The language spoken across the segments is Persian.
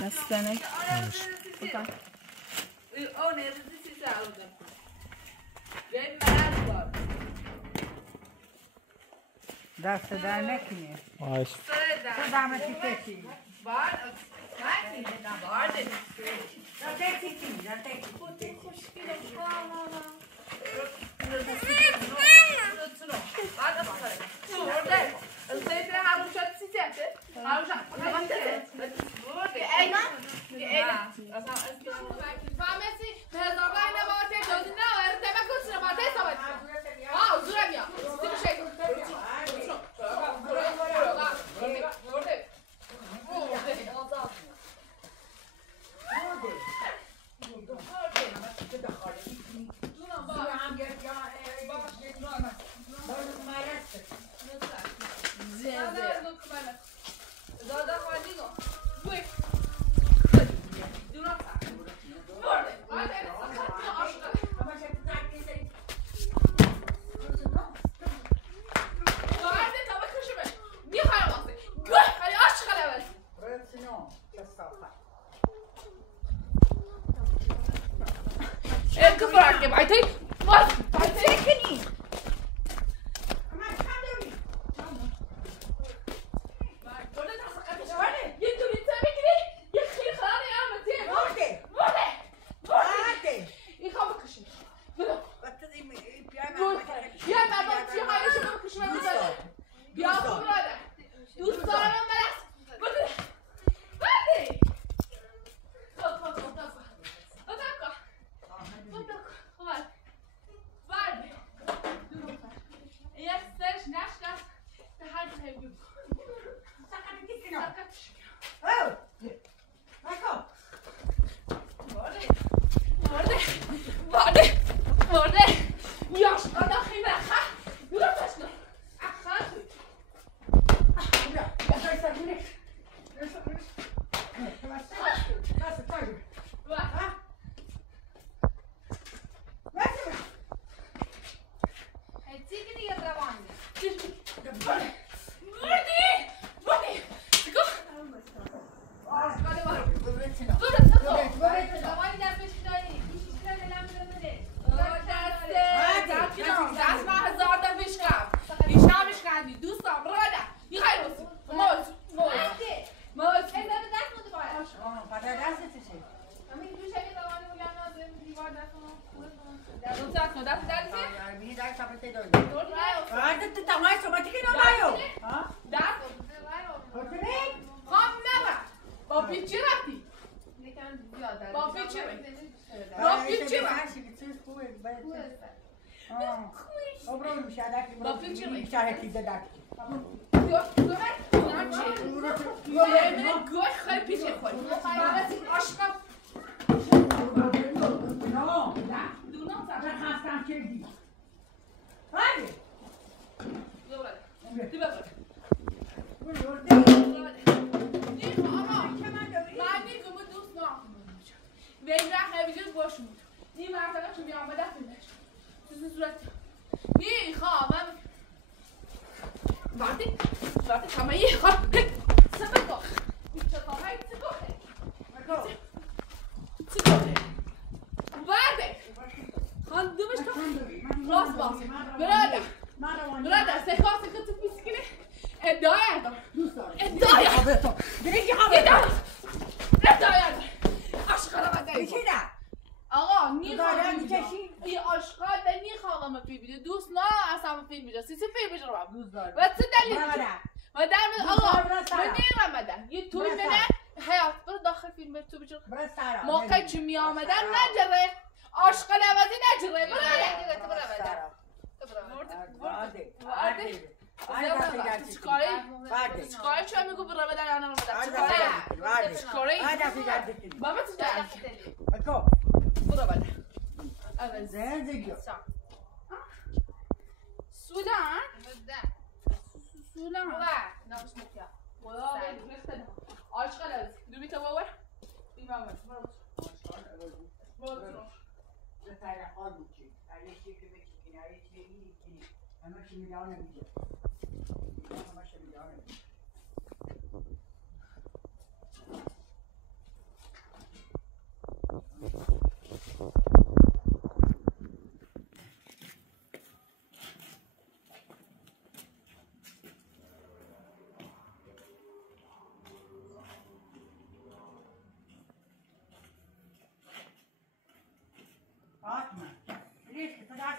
دستنه دست در نکنی آش تو دمتی کشی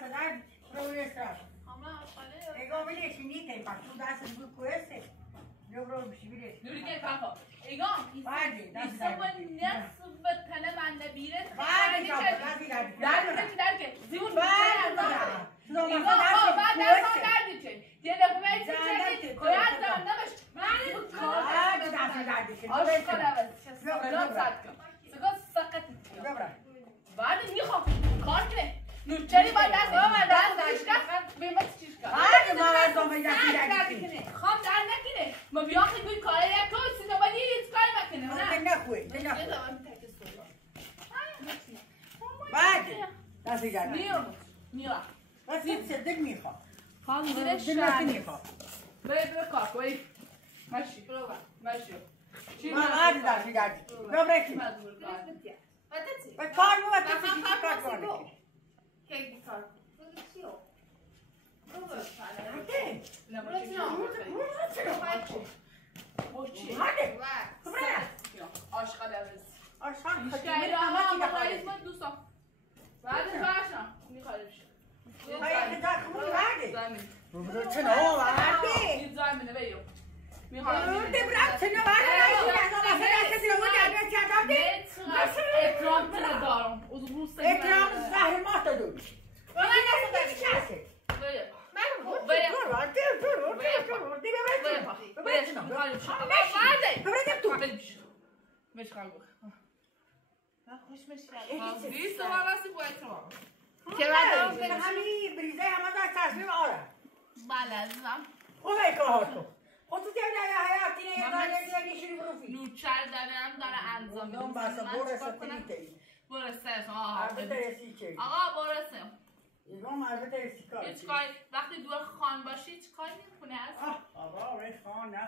در روی استراش Ama aşağıya. Ego bilirsin niye de bak bu dersin bu koyarsa yok yok bir şey bilirsin. Nuri gel kanka. Egan. Vardı, nasıl İnsan vardı? nasıl bir tane bende bire. Vardı tabii, Derdi. Zimun Vardı da. Egan ben dersen derdi çek. Telefonu çek. Koyar da anlamış. Vardı dersin. Aşk kadar. Yok, Yok yok. sattım. Sıkı sakat. Yok bırak. Vardı میخوام کار کنه نوچری باید دست قیمت چیش کرد Vardı mağazama yakın. خوام در نکنه ما بیاخی بود کاره یک تو سینه ولی هیچ کاری نکنه Ben نه ne koy? Ben ne koy? Vardı. Nasıl geldi? میرم Nasıl sıddık mı yıka? خواهم زیر Dinlesin شهر yıka. بره کار کنی ماشی ماشی Vardı dersi geldi. Yok bırakayım. Ve kar mı var? Kar var. Hadi. Buraya. Aşka devriz. Aşağı. Şikayet ama mağayizmet دوستم بعد فرشم میخوایش Hayır, takımı verdi. زمین Bu çene o verdi. این زمینه بیو Öldü bırak çene verdi. اکرام دارم Ekran zahrimat da dur. Bana nasıl Geçersin. Böyle Dur var, dur. Dile bırak. Bırak dur. مش خلق خوش میشه. بیست و راسی با اکرام که بعد همین بریزه همه در تصمیم آره. بله عزیزم خدای کارتو. خودت دیگه حیاتی نه داره نشونی بروفی. نوچر دارم داره انجام اون باسه برسه برسه آقا برسه ایگام البته استیکار. هیچ کاری وقتی دور خان باشی هیچ کاری نمی‌کنی هست آقا وی خان نه.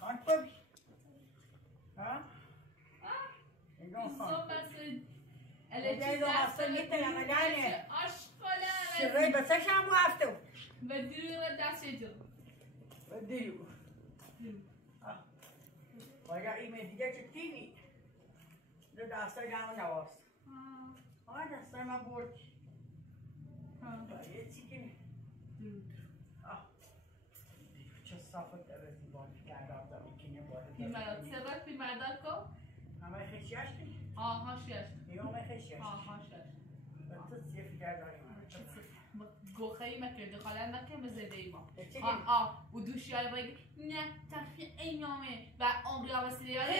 خان تو ها؟ ایگام خان. شغل بسش هم هفتم. بدیو دست جو بدیو. ولی این دیگه چه تیمی؟ دو دستای دام نواست. دستای ما برد. یه چیکی. چه صافت داره زیبان کردم میکنه باید. بیمارد سبب بیمارداد کو؟ همه خشیش کنی؟ هاشیش. همه خشیش. هاشیش. تو سیف کرداری. گوخه‌ای مکرد خاله نکن به زده ایمان. و دوشیار باید نه تخی ایامه و عمری آوازی آقا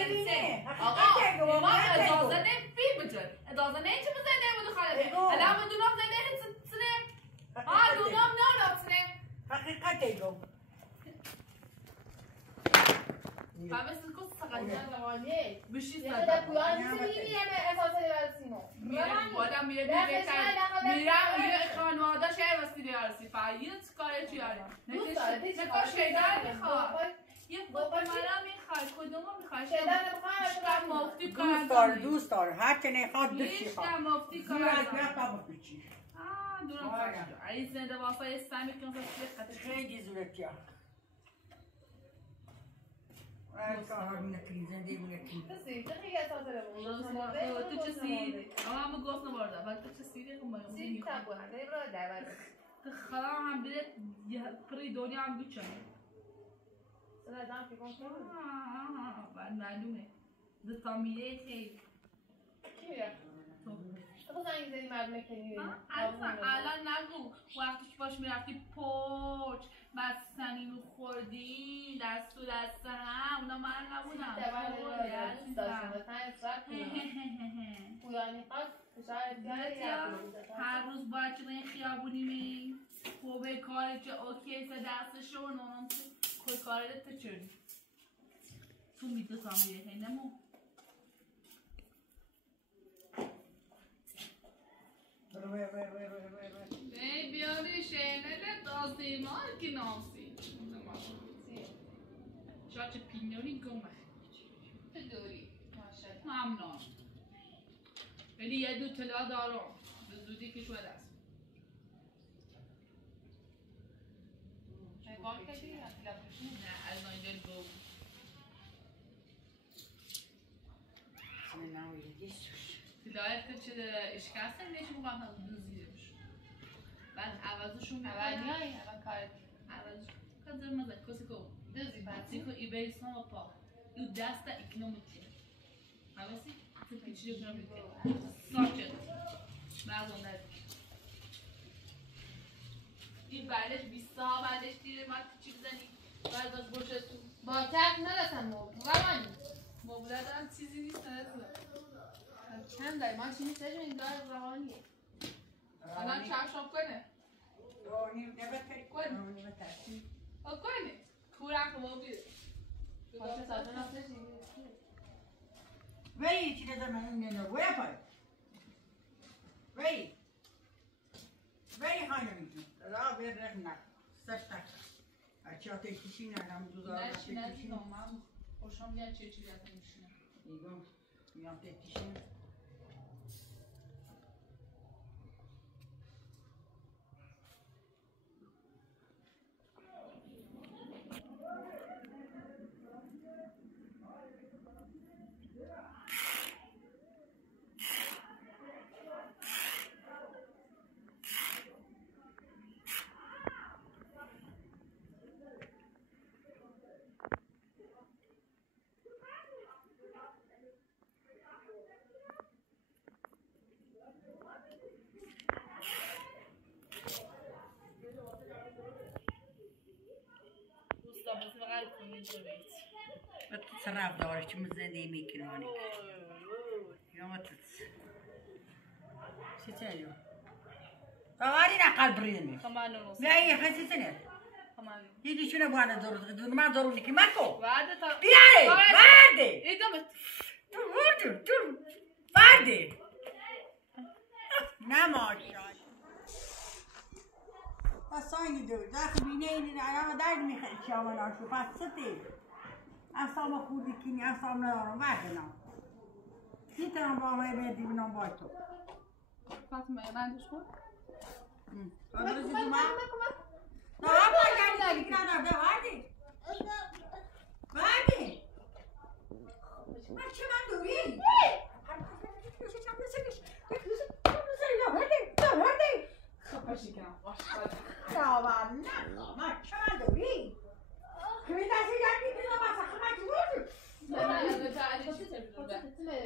ایمان اجازه نه فیلم بجر اجازه نه چه بزنه بود خاله الان بدونم زنه هست سنه دونم نه سنه حقیقت ایگو فهمست کس سقطی روانی بشی یه خدا پویان می‌سنی یه اساسایی برسیمو میرم بادم میرم یه خانواده شهر وسیله هستی فعیت کاری چیاری نکار شیدر میخواد یه بابا مرا میخواد کدومو میخواد شیدر نمیخواد مفتی دوست دار هر چه نخواد دشی خواه مفتی کار دورم دورم عیز زنده واسه سمی که اونسا خیلی زورتی ها کار نکنی زنده بونکنی بسی خیلی اساسی تو چه سیری؟ اما گفت نبارده ولی تو چه سیری؟ سیری تبونه ده برای دعوت خلا هم بیره پری دنیا هم بیچه سنا دام فکر کنم بعد معلومه دو تا میره خیلی کی میره؟ تو زنگ زدی مردم کنی الان نگو وقتی که باش میرفتی پوچ بستنی میخوردی دست تو دست هم اونا من نبودم دوست داشتم بسن ساعت پویانی خواست هر روز باید چه این خیابونی می خوبه کاری چه اوکی سه دستشون اونم کوی کاری تو چردی تو میدو سامیره هی نمو Nej, Björn känner det att det är marken av sig. Kör till pinjor i gumma. چطوری؟ ممنون. ولی یه دو طلا دارم. به زودی که شده است. کار کردی؟ نه، از اینجا دو. طلایت که چه اشکاست نمیشه مقام دوزیش. بعد عوضشون میکنن اول کار عوض kadar mas é coisa que eu desibatico e vejo só uma pó e o desta e que não me tira mas assim você pediu para me ter só que mais ou menos e بعدش 20 ها بعدش دیره ما چیز زنی بعد از برشتون با تک نداشتم موبایل موبایل دارم چیزی نیست ندارم چند داری من چیزی سرش این دار روانیه الان چند شام کنه روانی نبتری روانی نبتری کنه کورم که موبایل باشه ساعت نفتش وی چی نظر من اون ننو گویا پای وی خانه میدون را بیر رخ نک سشتک اچه آتای کشی نرم دوزار نه آتای چی نه کشی من خوشم میاد چه چیزی از میشینه ایگم میام آتای کشی صراف دارش چه مزنی میکنانی یا متس چه چیزی قواری نقل برینی کامانو بیایی خسی سنت کامانو دیدی چونه بوانه دور ما دورونی که مکو بعد تا بیایی وارده ایدم تو ورد تو وارده نماشای بسانی دو داخل بینه اینی الان درد میخواد شامل آشو پس ستی اصلا خوردی کنی اصلا ندارم وقتنا میتونم با همه بیدی بینام باید تو فاطمه من دوش کن آدرس زمان نه باید گردی که ندارم ده وردی وردی چه من دوری خفشی کنم باش نه من چه من دوری که می دستی گردی که نبا سخمه که بودی نه تعریف چه تبدیل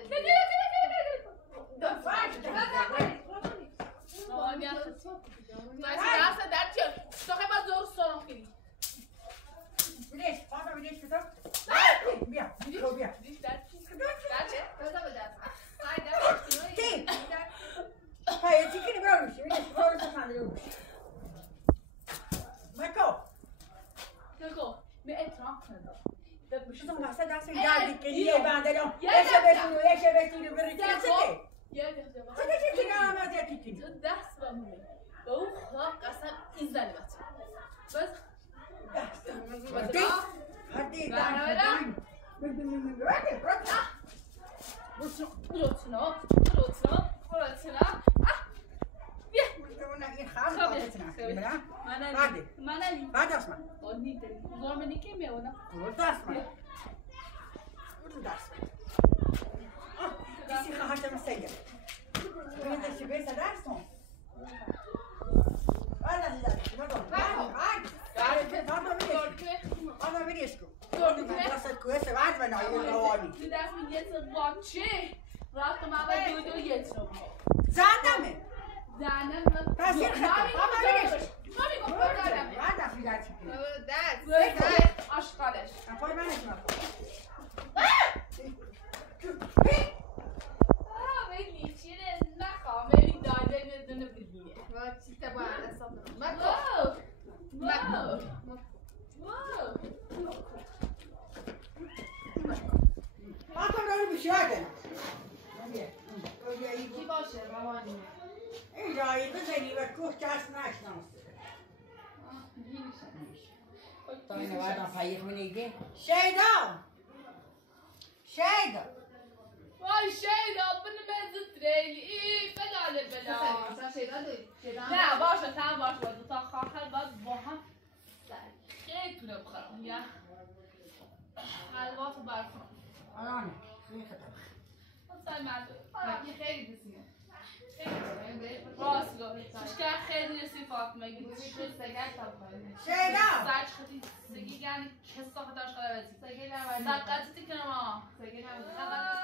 چیکار خیلی رسی فاطمه گیت سگل تا پایین شیدا ساعت خدی سگی یعنی کس تا خداش خدا بزی سگل نبردی سقطتی که ما سگل نبردی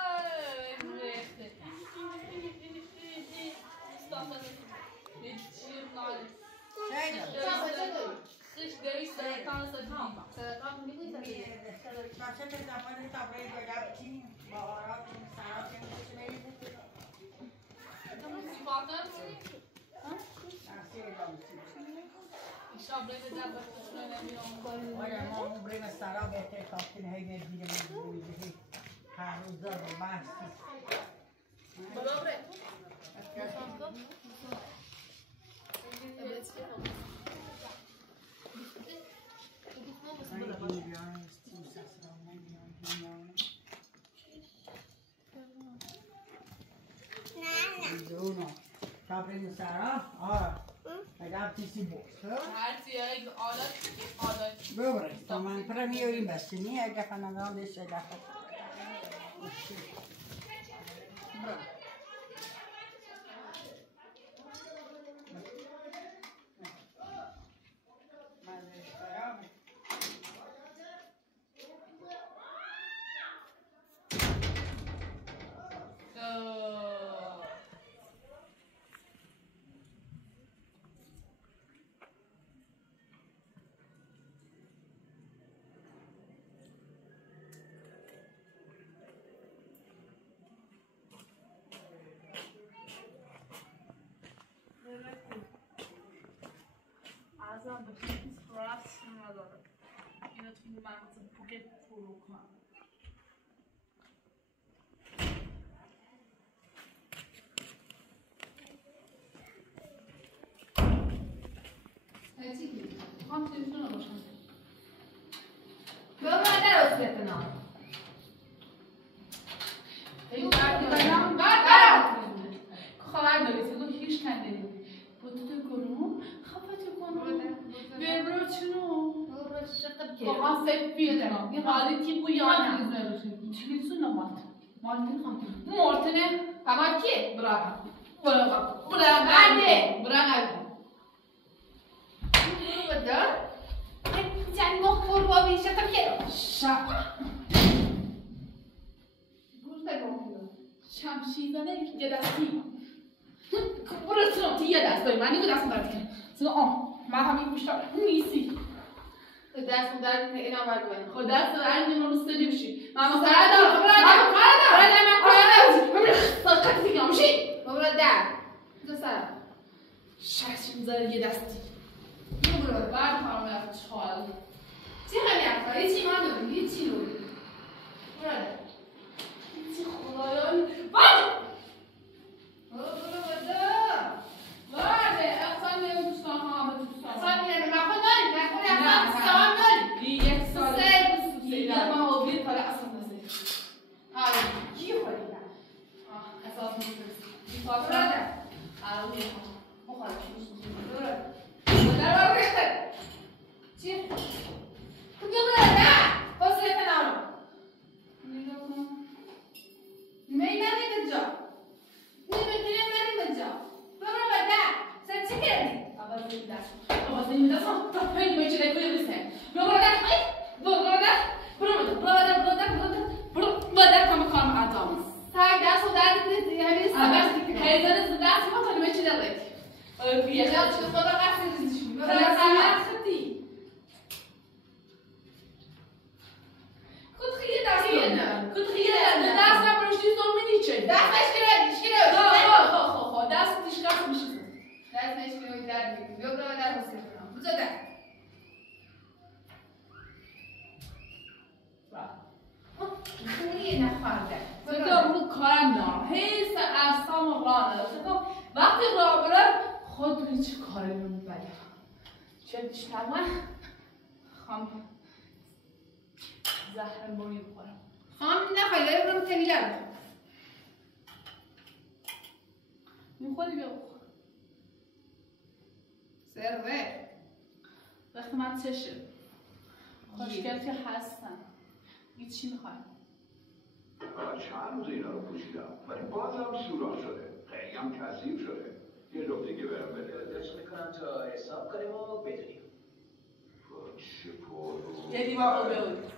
خیش دویست سرطان سدیم سرطان میگویی باشه به زبان تابعی بگم چی با آراد این سرات این کسی نمیده صفاتر شابه به در بخشنه نمیام آره ما اون بریم سرا بهتر کافتی هی میگیریم میگویی هر روز دار و بحث برابره Kapring Sarah, I got this box. هر چیزی عادت Dobre, to mam premio i bez nie, jak pana na jeszcze da. ازم به هیچ راست نداره اینو توی مغز پوکت فرو کنم هم تلویزیون رو باشم بابا در اصلیت نام این برد خواهر داری سگو هیچ کنده بودو گروه خفتی کنم ببرو چنو بابا شقب که واقعا سفید کنم این حالیتی بویانه تلویزیون نمالت مالتین خواهد مورتنه تمام کیه؟ برا بده یعنی مخور بابی شقب که گوشت گفت شمشیرزنه یه دستی برو تو یه دست داری من اینو دست برد کنم من همین بیشتر نیستی دست در اینا بردوین خود دست در این رو سدی بشی من سردا ساکت دیگه همشی بابا در دو سر شرشی میذاره یه دستی برو بعد خواهم رفت چال چی خیلی افتا؟ هیچی ما نداریم هیچی رو برو چی خدایایی بعد برو بعد اصلا نمیستان ها به دوستان اصلا میره به مخون داریم مخون اصلا سوام داریم یک سال سه دیگه ما اوگیر پاره اصلا نزید آره کی خوریدن اساس نیست این برو پاسا در آره بخواه برو در بره چی؟ کجا برو در باز لیت نارو میدن اینجا نمیتونیم بریم اینجا برو بدر سر چی کردی؟ آواز نمیدست تا پنج میشه لکوی بسه برو کام کارم انجام سگ دست و درد دیدی همین سبب هیزن زنده است ما تا نمیشه دلت یه جا چه خدا قصد ریزشون برو خلاص در خدی خود خیلی دست نه کد خیلی دست را برشتی زومی نیچه دست مشکل خو دست دیشکاس میشه دست مشکل درد میکنی برو در حسین کنم بزا در خیلی نخوارده سکر رو کارم دارم حیث اصام راه ندارم سکر وقتی راه برم خود روی چه کاری رو میبرم چه بیشتر من خام زهر موری بخورم خواهم نخوایی داری برو تمیله رو میخوری بیا بخور سروه وقتی من چشه خوشگل که هستم این چی میخوایم؟ چند روز اینا رو پوشیدم ولی بازم سوراخ شده خیلی هم کثیف شده یه لب دیگه برم بده. دست میکنم تا حساب کنیم و بدونیم. چه پارو. یه دیوار آبه بود.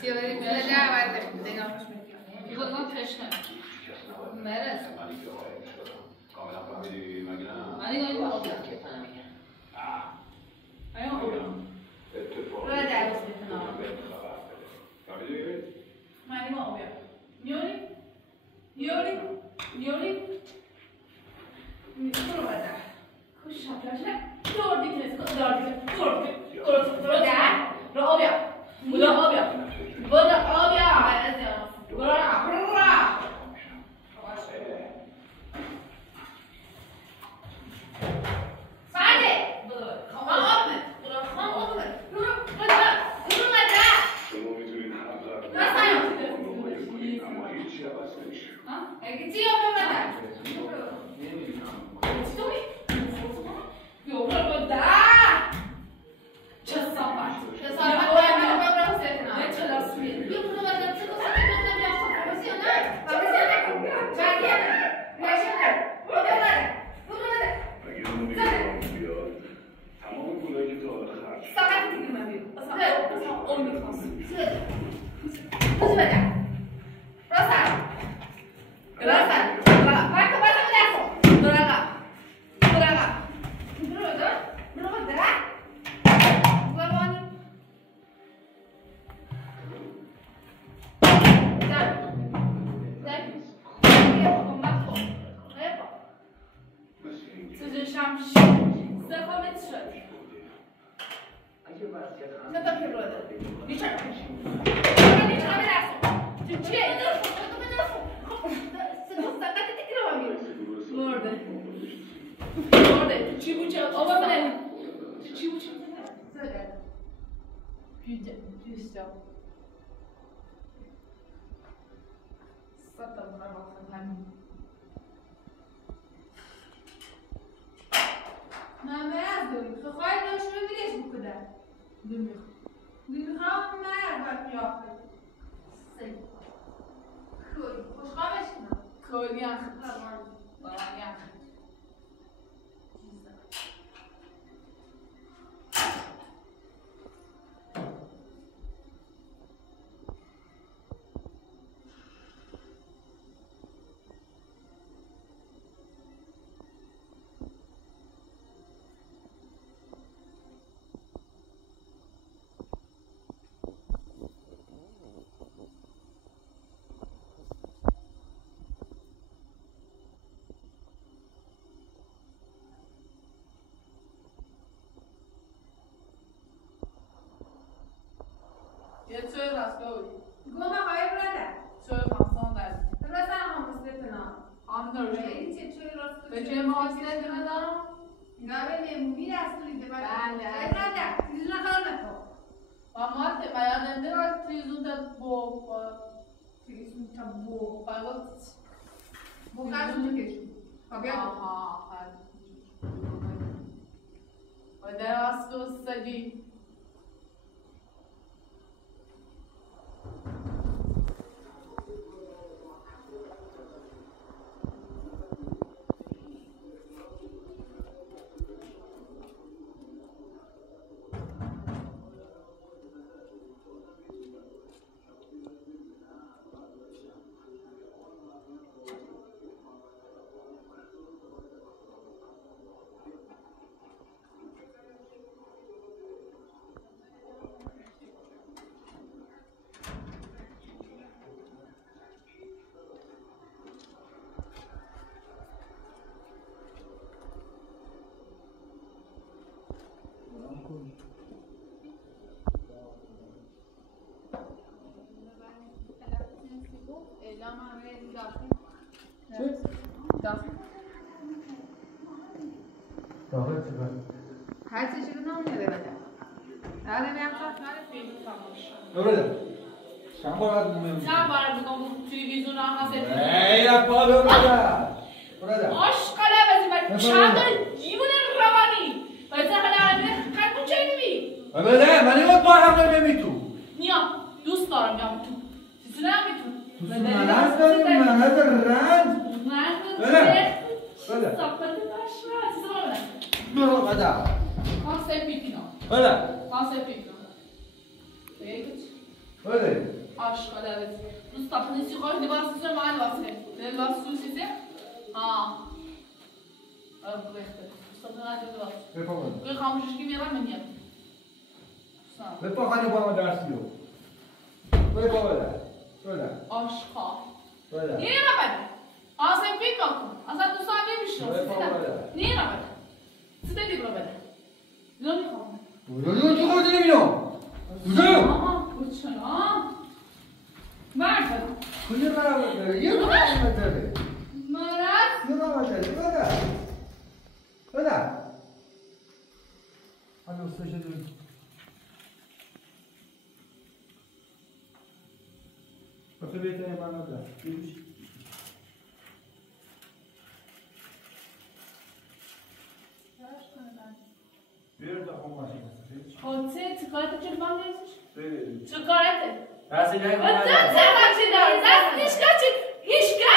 چیه بریم بیاره دعوت نمید نگاه خوش میکنم دیگه ما تشنه مرس کاملا فهمیدی مگه نه؟ من دیگه این آبه که فهمیدم. این آبه اتفاقی رو درست میکنم بهت خبر بده. فهمیدی؟ من این آبه نیوری برو بده کش شبلاشه دور دیگه دور ده رو آبیا شما میتونید حرف زد. اما هیچی عوض نمیشه. اگه اون دیگه راه بیاد تمام پولایی که تا حالا خرج اگه وضعیت هم من مرد داریم تو خواهی داشت رو میدهش بکده نمیخوام مرد باید پیافه سی کوی خوشخواه بشکنم کوی بابانی یه توی راست بودی گوه خواهی برده توی خواستان درد رسه هم همسته تنام هم دارو این چه توی راست به چه محاصله دیمه دارم؟ گاوه نمونی دستوری ده بله. برده تیزون خواهر نکن و ما که باید نمیرد تیزون تا بو تیزون تا بو باید بو خرشون تو کشون بیا آها و در اصل سجی داخل چیکار؟ هر چیزی که نمیده بده هر نمیام دوره چند بار باید میمونی؟ چند بار بگم تلویزیون ها هست یا پالو برده آشقاله بزی چند داری دیوونه روانی باید خیلی عالمه خیلی چه نمی بده من این با هم نمی تو نیا دوست دارم بیام تو چیزی نمی تو تو سنت داری منت رند من بده بله. صحبت باشم. چیزی بله. برو بده. کاسه پیپینا. بله. کاسه پیپینا. بیایید. بله. Aşk hadi evet. Mustafa'nın işi koy, devası söyle mahal vasile. Devası söyle size. Ha. Evet, bu ekte. Mustafa'nın hadi devası. بفهمون. Böyle kamışış gibi yalan mı niye? Sağ ol. بفهمانی با ما درسی رو. بفهم بله. بله. Aşka. بله. Niye yapamadın? Aa sen pek kalkın. Aslan tu sahibi bir şey. Evet, baba. Niye yapamadın? Siz de değil baba. Ne oluyor kalkın? بودو تو خودت نمی‌نو. بودو. Aa, bu çana. Merhaba. کجا برام داره؟ یه برام داره. Marat. یه برام داره. بده. بده. حالا استش داریم. وقتی بهتره من ندارم. بیار تا خون ماشین هست. Хотя, цикарete чуть вам лезешь? بریم. Цикарете. دستی نگه Вот тут цикарete дали. Ишка.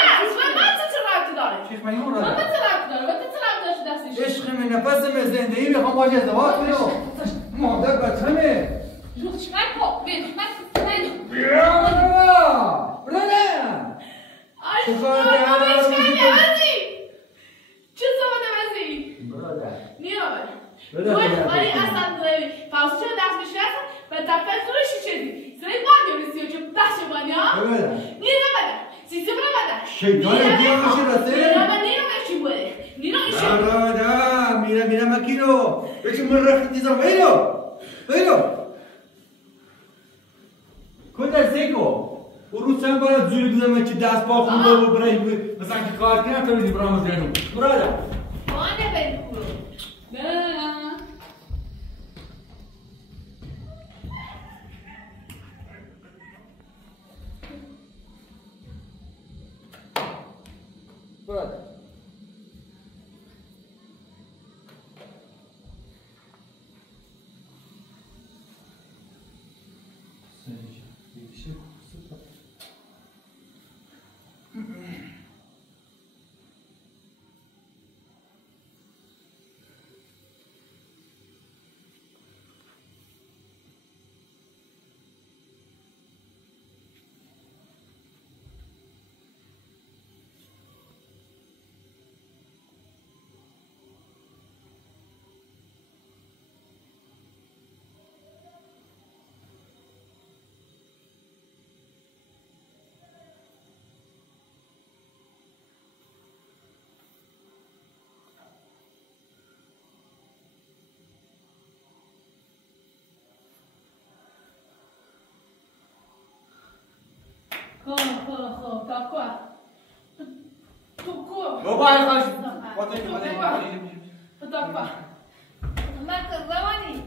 Вот тут цикарete дали. شیخ من یون Вот را тут цикарete дали. Вот тут цикарete дали. عشق من نفس من زندگی میخوام باش ازدواج کنم مادر بچمه Чекай, по. Видишь, بیا برده Ай, что Цикарете ты hala не vaziyette. вези? Что ты не вези? برده Не робиш. برده Ой, Мари Асандреви. Фаусча дас мишаса, ба тапе зуриши чеди. Сред мами висио, че даше баня. برده Не робиш. Си се бравада. شیطان دیگه میشه راسته Не робиш چی بوده. Не робиш. برده میره مکینو بچه من رفت دیزم ویلو کن زیگو و رو سن برای زوری بزنم که دست پا خون رو برای مثلا که کار کنم تو میدی برام زنم براده Bana ben kuru. Ne? براده خب تا quoi? تو quoi? بابا خواهش تا quoi? من زمانی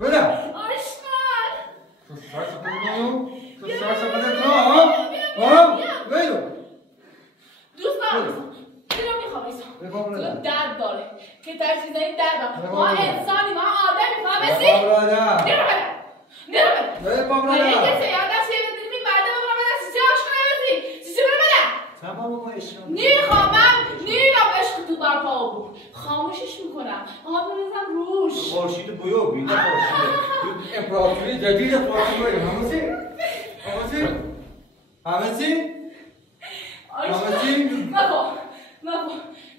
بده آشکار تو سرسا بدنو ها ویلو دوست دارم اینو میخوام بفهم تو براده درد داره که تجهیزایی درد داره ما انسانی ما آدمی فهمیدی؟ بفهم براده نرو بده بفهم اگه براده کسی یادش یه بدونی می بعده بابا بده چیزی عشق نمیدی چیزی برو بده تمام با عشق نیرم عشق تو برپا بود خاموشش میکنم آب بریزم روش خورشید بویو بیده خورشید امپراتوری جدید خورشید همسی نکن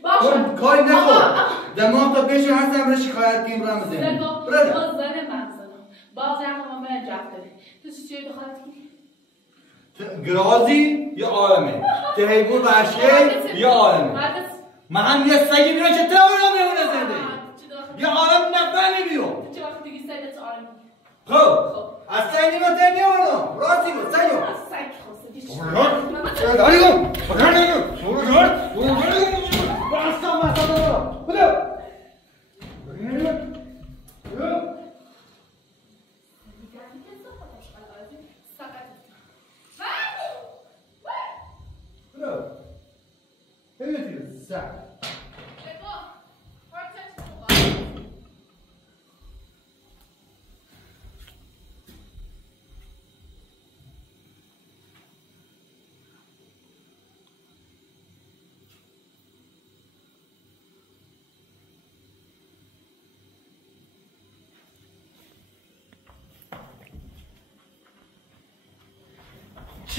باشه کاری نکن دماغ تا بشه هر زمره شکایت کنیم برم زنیم برده باز زن من زنم باز یقم من جفت داری تو چیه دخالت کنی؟ گرازی یا آرمه تهیبون وحشه یا آرمه من هم یه سگی بیرون چه تهورا میمونه زنده یا آرم نفهمی بیرون چه وقت دیگه سیدت آرم خب از سگی ما ته نیاوردم راستی بود سگو سگ خواسته دیش داری گم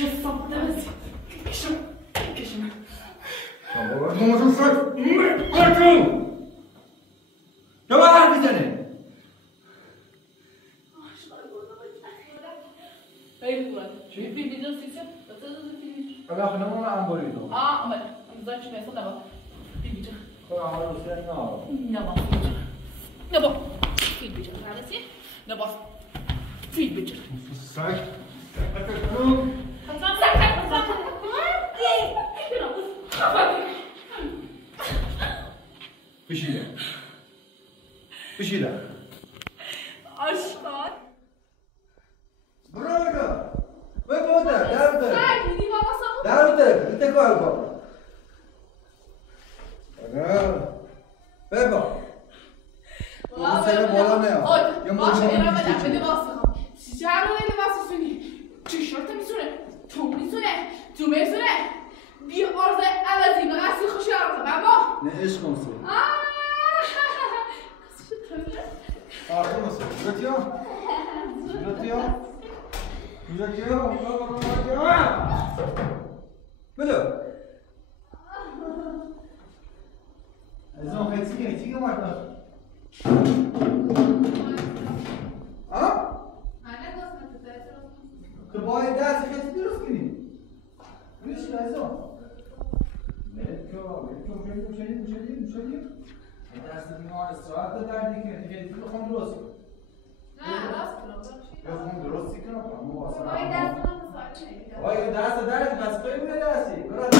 حساب دمزی کشم بابا نمازم شد کارتون تو با حرف میزنه خیلی خوبه چی؟ فیلم بیدون سیکسه؟ اگه خونه ما انباری دو اومده امضا چی میسه نبا فیلم بیدون خب همه روسیه نبا فیلم بیدون نرسی؟ نبا فیلم بیدون سگ بشیده آشقاد برو بگم بگو در بده دیدی بابا صاحب در بده بیته کار کن بگو اون سر بالا نیا یه باشه موجود اینا میشه بده واسه شهر رو لباس میسونی تیشرت میسونه تو میسونه تو میسونه بی عرض عوضی مقصی خوشی عرضه بابا نه عشق کن سر آخه مسئله جاتیا بده از اون خیلی چیگه مارد تو باید دست خیلی درست کنی میشه از اون مشاهدیم دست بیمار استراحت دردی که خیلی بخون درست کن بخون درستی کنم اما واسه آقای دست درد بس خیلی بوده دستی برای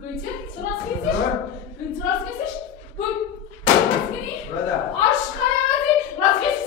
Gıcı, sırası geçiş. Sırası geçiş. Bu, sırası geçiş. Burada. Aşk hayatı, sırası geçiş.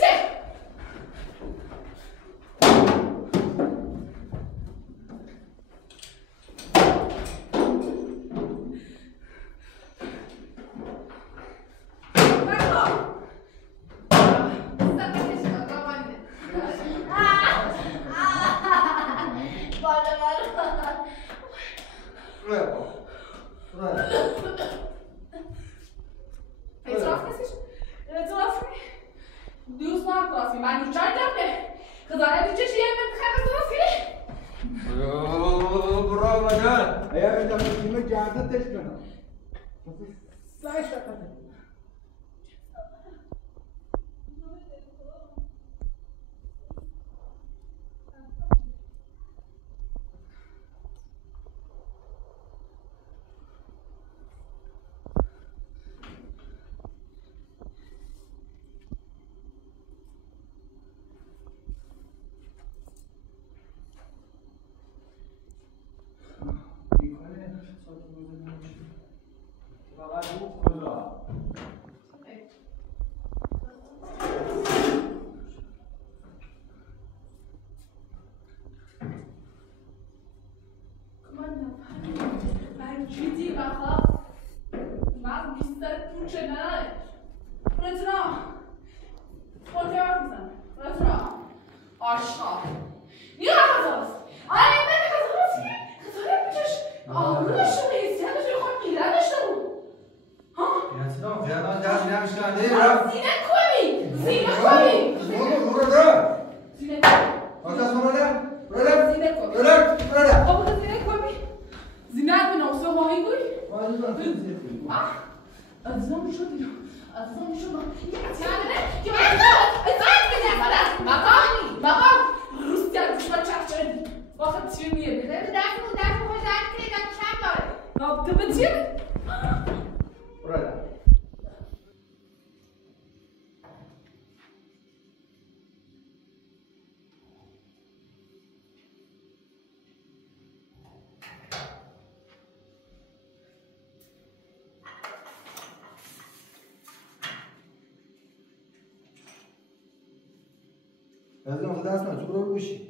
از اون دست نه تو برو بشی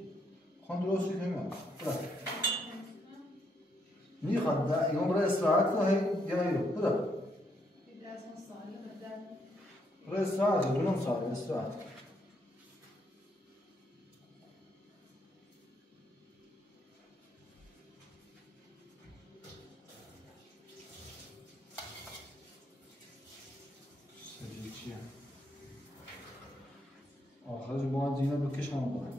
خون درست کنی نمیاد میخواد دا اینا برای استراحت کنه یا ایو بده برای استراحت دونم سال استراحت آخرش باید زینه بکش هم کنم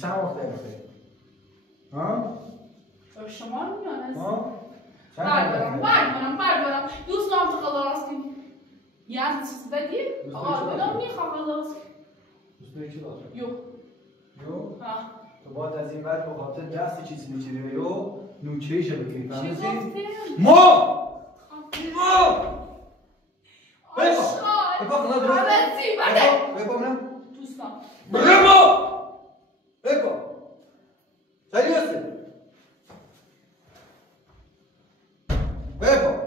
چند وقت رفته؟ ها؟ شما میانست بردارم دوست دارم تو قضاوت یه از چیز بدی؟ آره میخوام قضاوت دوست داری چی داره؟ یو تو باید از این بعد به خاطر دست چیزی میچیری یو نوچهیشه بکنی چی گفتی؟ ما آشقال آمدی بده دوستان بگو سریعسته بگو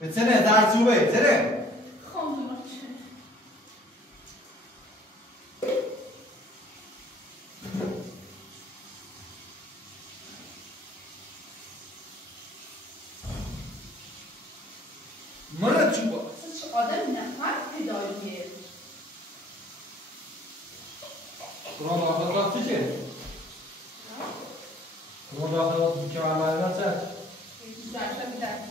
بتنه زرچوبه تره خواهم چه مرد چوبا چه آدم نفر پیداییه قرآن داخل چه؟ قرآن داخل که عمل نسد زرچه بیدن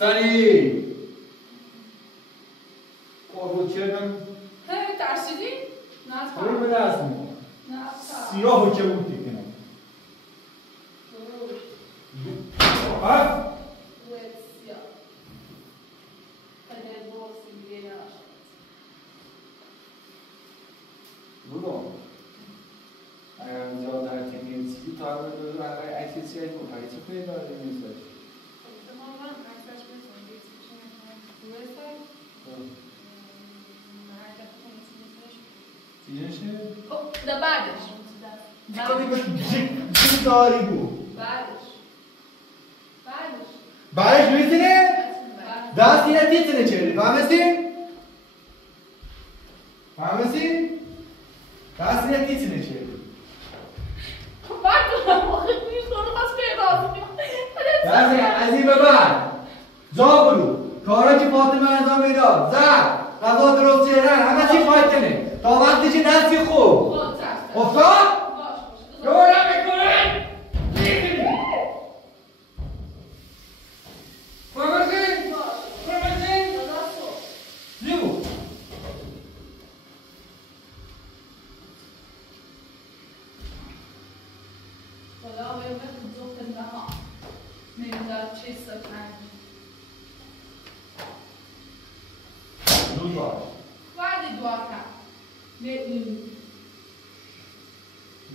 سری قربون کردم ترسیدی؟ نه روی به دست می سیاه که بود دیگه برو اگر زیاد تنگیزی تا همه دو عکسی های مفایی چه پیدا نیست خب ده بعدش چیکاری باید داری بود بعدش میتونه دست اینه تیتونه چهری فهمستی؟ دست اینه تیتونه چهری از این به بعد جا برو کارا که فاطمه انجام میداد زد غذا درست چهرن همه چی خواهد کنه تا وقتی که دستی خوب افتاد دورم میکنه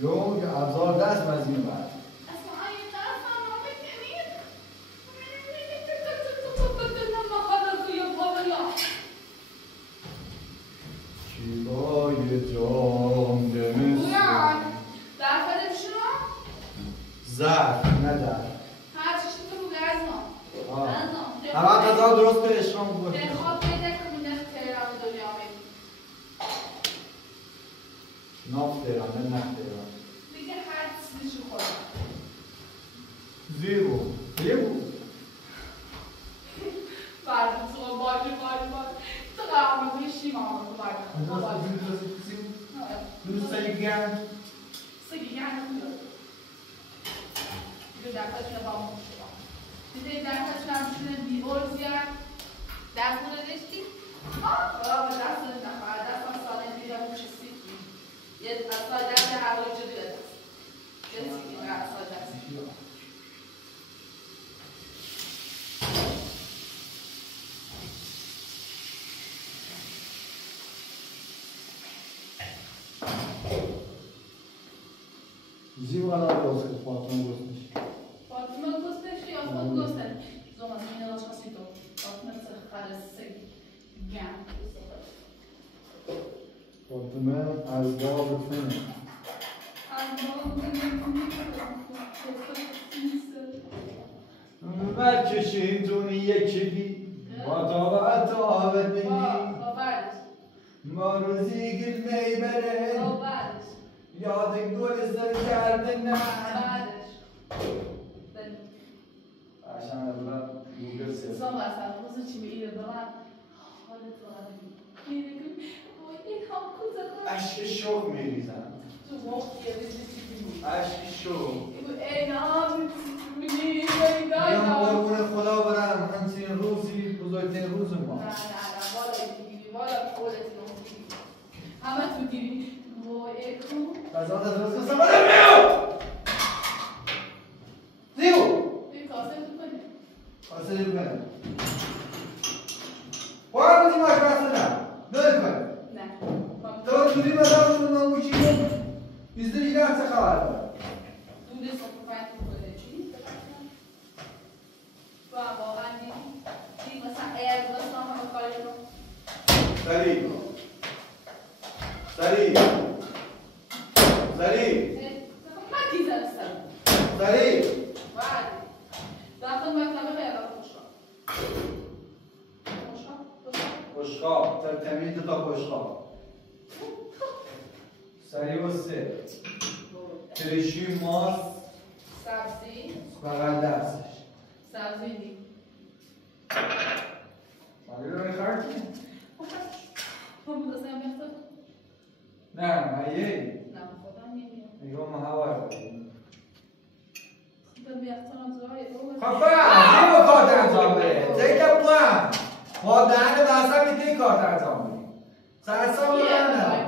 یو یه ابزار دست مزین بعد شیبای جام دمستون زرف نه در همه غذا درست به اشرام بود ناف تهران نه نفت تهران زیرو دوست داری گرم زیرو قرار درست که فاطمه درست میشه فاطمه درست نشی یا خود درست نشی زمان این راش خاصی تو فاطمه خرسه گم فاطمه از باب فنه برکشیم دونی یکی با طاقت آبت بینی ما روزی گل میبره یاد گل سر کرده نه عشان الله گوگل سر زمان اصلا روز چی میگیره دارم حالت دارم میگه این هم کجا عشق شوق میریزن تو وقتی عشق شوق ای نام میگی میام قربون خدا برم همچین روزی بزرگترین روز ما نه والا خودت نمیگی همه تو دیدی وای کو از آن درست کسا بدم میو زیو این کاسه تو کنی کاسه صدای بکنم باید بودی ماش بستنم نکنم نه تو جوری مدام من موچیم بیزدی جیرم چه خبر دارم دوده صفحه بوده چی؟ با واقعا دیدی مثلا ایرباس هم کاری رو سریع سریع سریع من کی زدستم سریع بعد رفتم مکتب غیرات بشقاب تمیز دو تا بشقاب سریع و سه ترشی ماست سبزی بغل دستش سبزی دی مالی رو میخوردی؟ تو مدرسه هم میختد؟ نه مایه نه خودم نمیام نگاه ما هوای بودیم خب میختم زوای خب فهم نمو کارت انجام بره تیکه پوان با دهن بحثم میتونی کارت انجام بری سرسام رو نه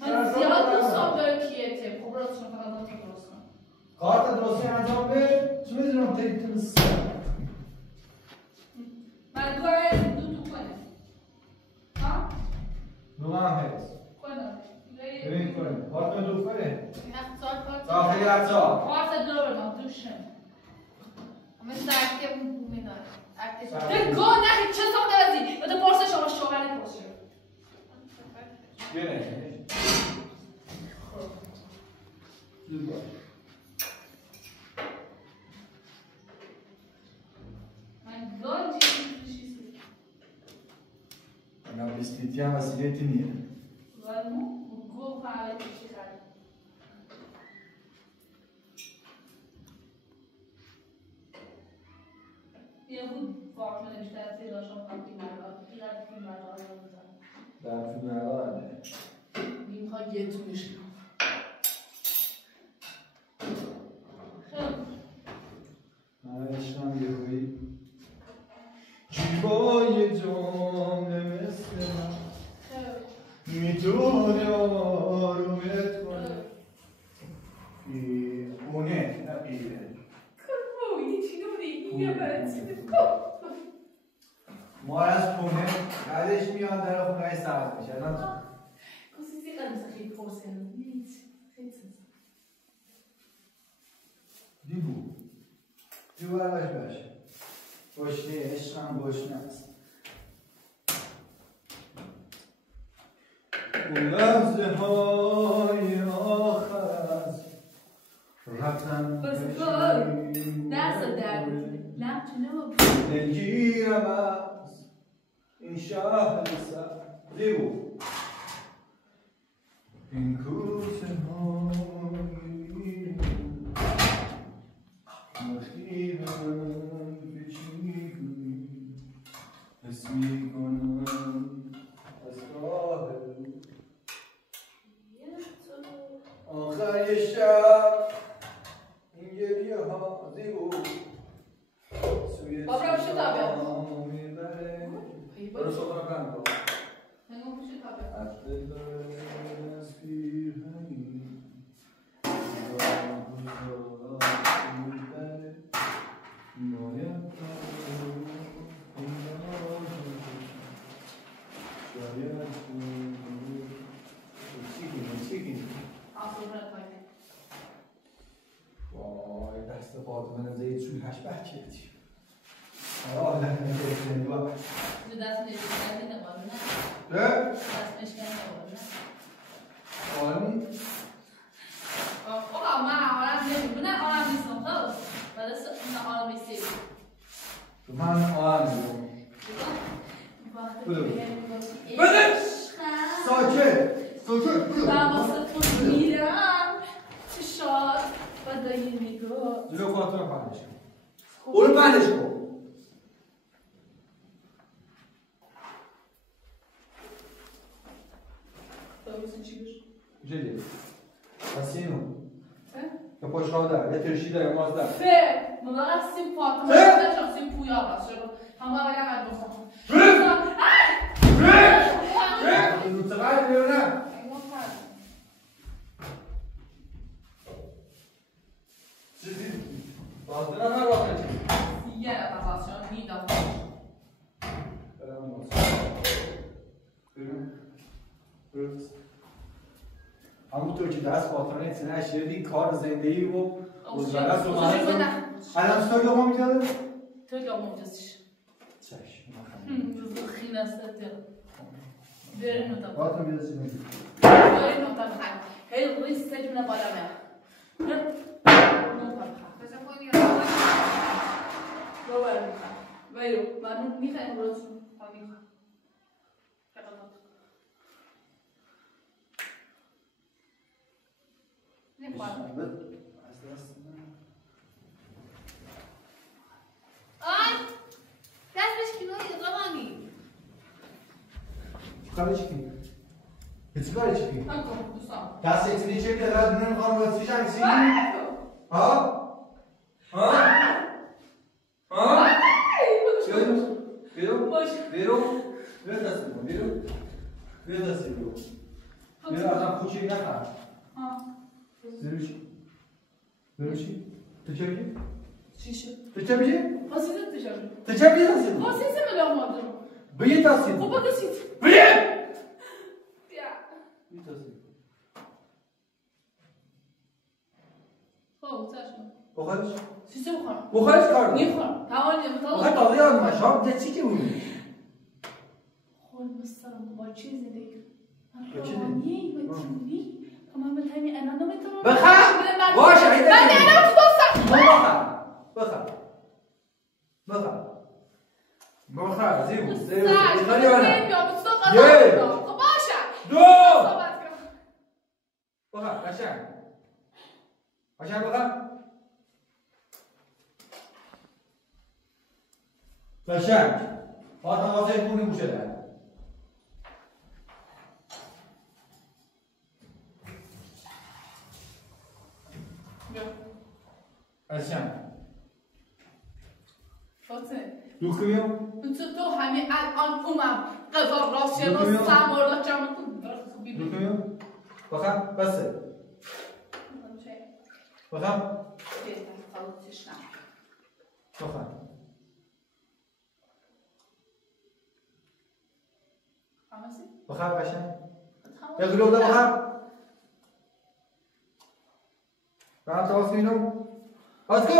من زیاد دوستم دارم کیه خب راست شما فقط دارم درست کنم کارت درستی انجام بره چون میدونم تیک تونست من دو کنه ها؟ دو هم هست کنم ببین کنه کارت من دو کنه اختصار کارت داخلی اقصار کارت دور من دوشم مثل اکتیو میدار سلام. اکتیو گو نخی چه ساخته بزی بده پرسه شما شوهری پرسه بینه زود باش من گل چیزی من بیسکیتی هم وسیله تیمیه گلمو گو فعلا چیزی خرید یه بود فاکمه بیشتر از تیر داشتم کنم که مرگاه بیرد که مرگاه رو بزن در فیلم نگاه این ها یه تونش کن خیلی من عشقم یه روی جیبای جامعه مثل من میتونه آرومت کنه خونه نه بیره ما از خونه بعدش میاد در خونه سرد میشه الان دیبو براش باشه گشنه عشقم گشنه است اون لحظه های آخر از رفتن درس درد لب چنه دلگیرم از این شهر سر دیبو این کوچه های مخیرم پیچی کنی حس می کنم از راه آخر یه شب این گریه ها دیبو سوی بابا بشه تابه میبره برو صبح کنم با نگاه بشه تابه از دل از پیرهنی وای دست فاطمه زید سوی هشبه کردی آه لحنه دو دست نشکن نمارو نه نه؟ دست نشکن نمارو نه آنی؟ آقا من آرام نمیبونه آرام نیستم خلاص بعد از اون آرام نیستی من آنی بده بده ساکت من واسه تو میرم چه شاد بدایی میگو جلو فاطمه پنش کن اون پنش کن جدی پس اینو یا پشقاده یا ترشیده یا مازده من رفتیم فاطمه رفتیم پویا باشه همه آیا من بخوام رو چقدر بیرونه چیزی بازده نفر واقعی یه نفر باشم همونطور که دست فاطمه سینه شیردی کار زندگی و روزبرست و مرد الان چطور لغمه میکرده؟ تو لغمه میجازیش چشم خیلی است بریم نوتا فاطمه بیدازی میگی بریم نوتا بخیر هی روی سجونه بالا میاد نوتا بخیر بزن کنی رو بریم بخیر ویرو من میخوایم روز خواهی آی دست بشکنی قمانی چیکارش کی؟ چیکارش کی؟ نکن دوستان دست اکسیلی چه که رد میرم خانم باید سیش هنگسی؟ ها؟ ها؟ ها؟ بیرو؟ بیرو؟ بیرو دستی کن بیرو؟ بیرو دستی بیرو بیرو ازم خوچی نخواه بیرو چی؟ بیرو چی؟ تو چه بگی؟ چی شد؟ تو چه بگی؟ خواستید تشارجو تو چه بگی دستی کن؟ خواستید ملام مادر بگی دستی کن خب بکشید بگی! بیا بگی دستی خب چشم بخواهش؟ چیزی بخورم بخواهش کار دارم میخورم تمام بخواه تازه یاد من شام ده چی که بودی؟ خب مسترم با چی زندگی با چی روانی و تیوری اما من تایمی انا نمیتونم بخواه باشه این من انا تو بخواه بخواه زیبو خب باشه دو بخواه قشنگ بخواه قشنگ فاطمه واسه پونی موشه ده قشنگ فاطمه دوخ بیام تو همین الان اومم قضا راست شه رو سمورد جمع کن دوخ بیام بخواه بسه بخواه بخواه بخواه قشنگ یک گلوب ده بخواه راحت تواس کنیم باز کو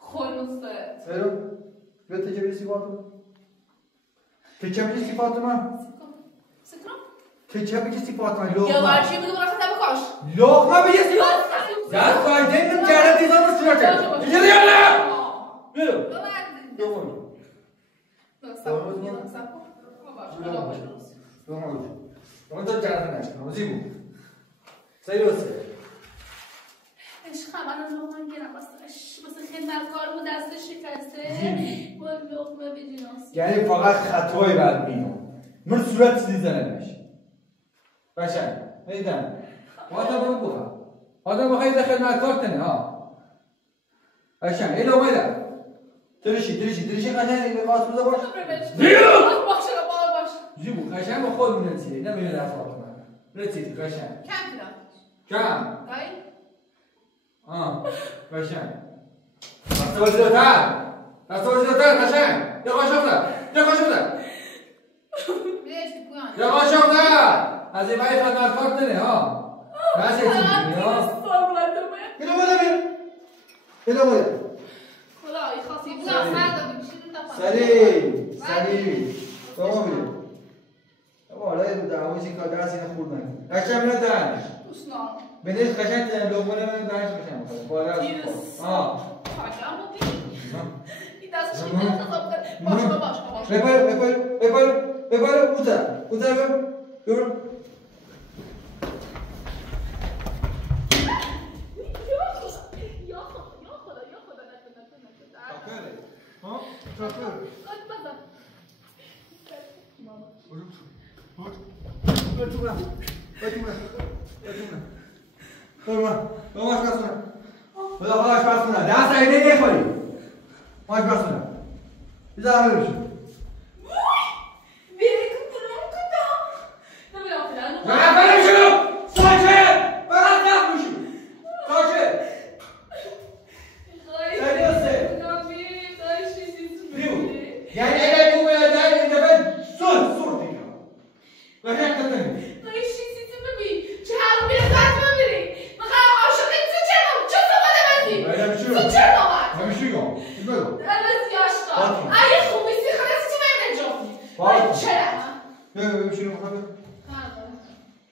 خلوصت برو بیا تجه بیسی فاطمه تجه بیسی فاطمه تجه بیسی فاطمه یا لغمه ورشی بگو رفت بکاش لغمه بیسی زن فایده نم جره دیزان رو سرا کرد اینجا دیگه برو دوم دوم تو جره نشکن زیبو سیروسه عشقم الان لقمه گیرم واسه خدمتکار بود دستش شکسته با لقمه بجناس یعنی فقط خطای بعد میام من صورت سیدی زنه نشه قشنگ میدن آدم برو بخواه آدم بخواه یه خدمتکار تنه ها قشنگ این لقمه ده ترشی قشنگ قاس بوده باش زیبو قشنگ با خود میرسیه نمیره دست آتمه رسید قشنگ کم کدام کم دایی قشنگ دسته باشی دوتر قشنگ یه قاشق بده یه قاشق بده از این باید خدمتکار تنه ها بس یه چیزی ها اینو بوده خدایی خواستی بودم فردا بکشیدیم سریع دوما بیده حالا دعویش این کار درست اینه خورد نگید قشنگ میاد دهنش بینش قشنگ لغمه نمیده دهنش قشنگ میخواد بالا از این دستش این خطاب کرد باش بپر اوتر برو تو چرا آمد؟ همیشه گم بگو البته یاشقا اگه خوبی سی خلاص چی من نجافی چرا؟ همیشه نمیخواد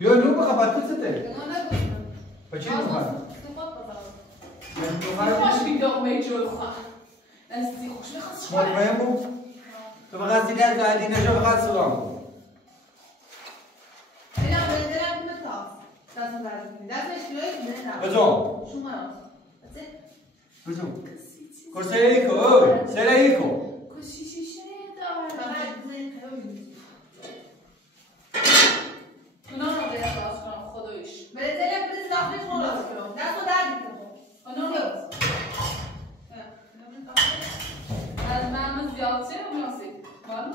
یا نو بخواه بطه با چی نمیخواد؟ خوش بیدامه جور خواه نزدی خوش میخواست شما مطمئن بود؟ تو فقط دیگر زدی نجا فقط سلام بود اینا به درم متاف دست درد دستش کیلویی نه بزن شما بزن کسه ایکو کشی شیشه دار فقط زین خیلی اونا رو باید راست کنم خدایش به درم بریز داخلش خلاص کنم دستو درد میکنم اونا رو از من زیاد چه مناسب والا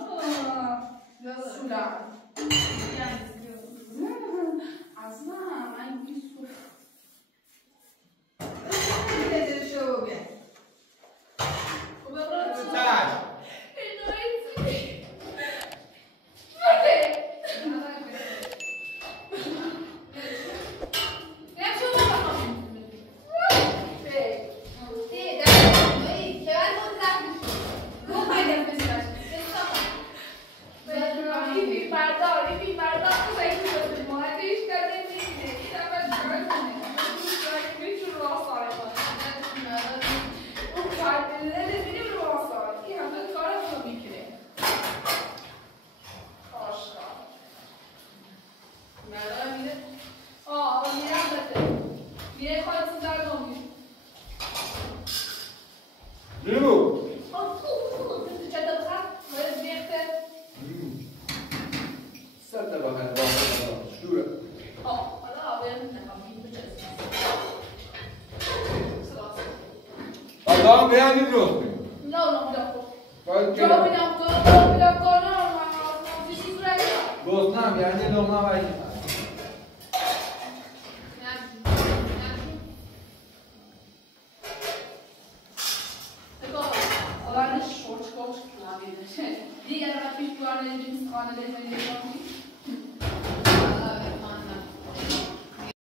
سولم از من این سول شو بیا Allah'ım beğendin mi olsun? Dostum beğendin olma var. Diğer rapis bu arada elimiz kanalına